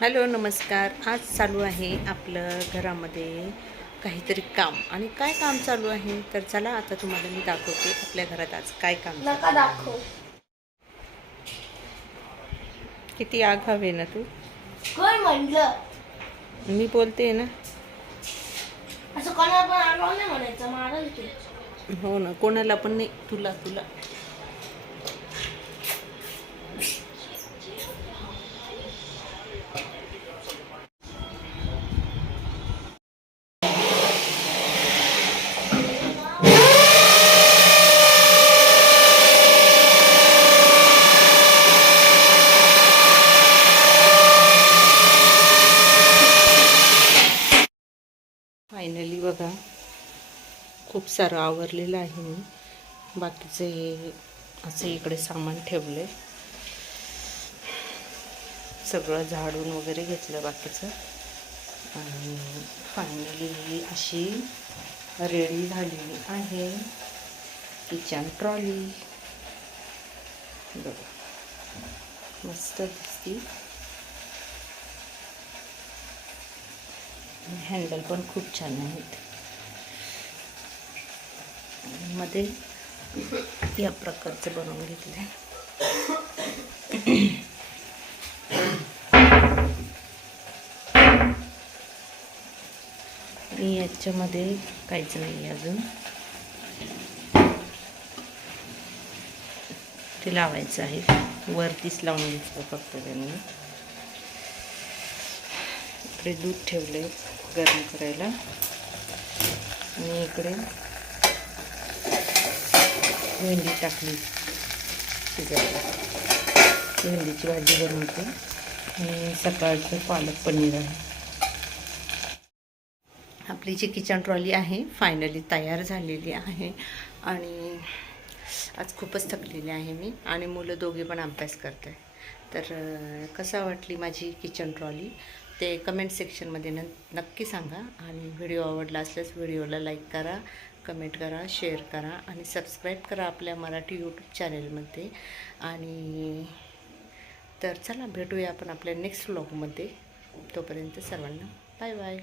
Hello नमस्कार. आज चालू आहे आपलं घरामध्ये काहीतरी काम. आणि काय काम चालू आहे? तर चला आता तुम्हाला मी दाखवते आपल्या घरात आज काय काम दाखव. किती आघाव आहे ना तू? कोण म्हणलं? मी बोलते ना. असं कोणाला पण आगाव नाही म्हणायचं मारल ते. हो ना कोणाला पण नाही. तुला तुला. फायनली बघा खूप सारं आवरलेलं आहे मी. बाकीचं हे असं इकडे सामान ठेवलं आहे सगळं झाडून वगैरे घेतलं बाकीचं. आणि फायनली अशी रेडी झालेली आहे. Kitchen trolley. बघा मस्त दिसती. हँडल पण खूप छान आहेत. मध्ये या प्रकारचं बनवून घेतलं आणि याच्यामध्ये काहीच नाही अजून. ते लावायचं आहे. वरतीच लावून घेतलं फक्त त्यांनी. इकडे दूध ठेवलं आहे गरम करायला. आणि इकडे भेंडी टाकली. शिजायला भेंडीची भाजी बनवते. आणि सकाळचं पालक पनीर आहे. आपली जी किचन ट्रॉली आहे फायनली तयार झालेली आहे. आणि आज खूपच थकलेली आहे मी. आणि मुलं दोघे पण अभ्यास करत आहे तर कसा वाटली माझी किचन ट्रॉली? ते कमेंट सेक्शनमध्ये न नक्की सांगा आणि व्हिडिओ आवडला असल्यास व्हिडिओला लाईक करा कमेंट करा शेअर करा आणि सबस्क्राईब करा आपल्या मराठी यूट्यूब चॅनेलमध्ये आणि तर चला भेटूया आपण आपल्या नेक्स्ट व्लॉगमध्ये तोपर्यंत सर्वांना बाय बाय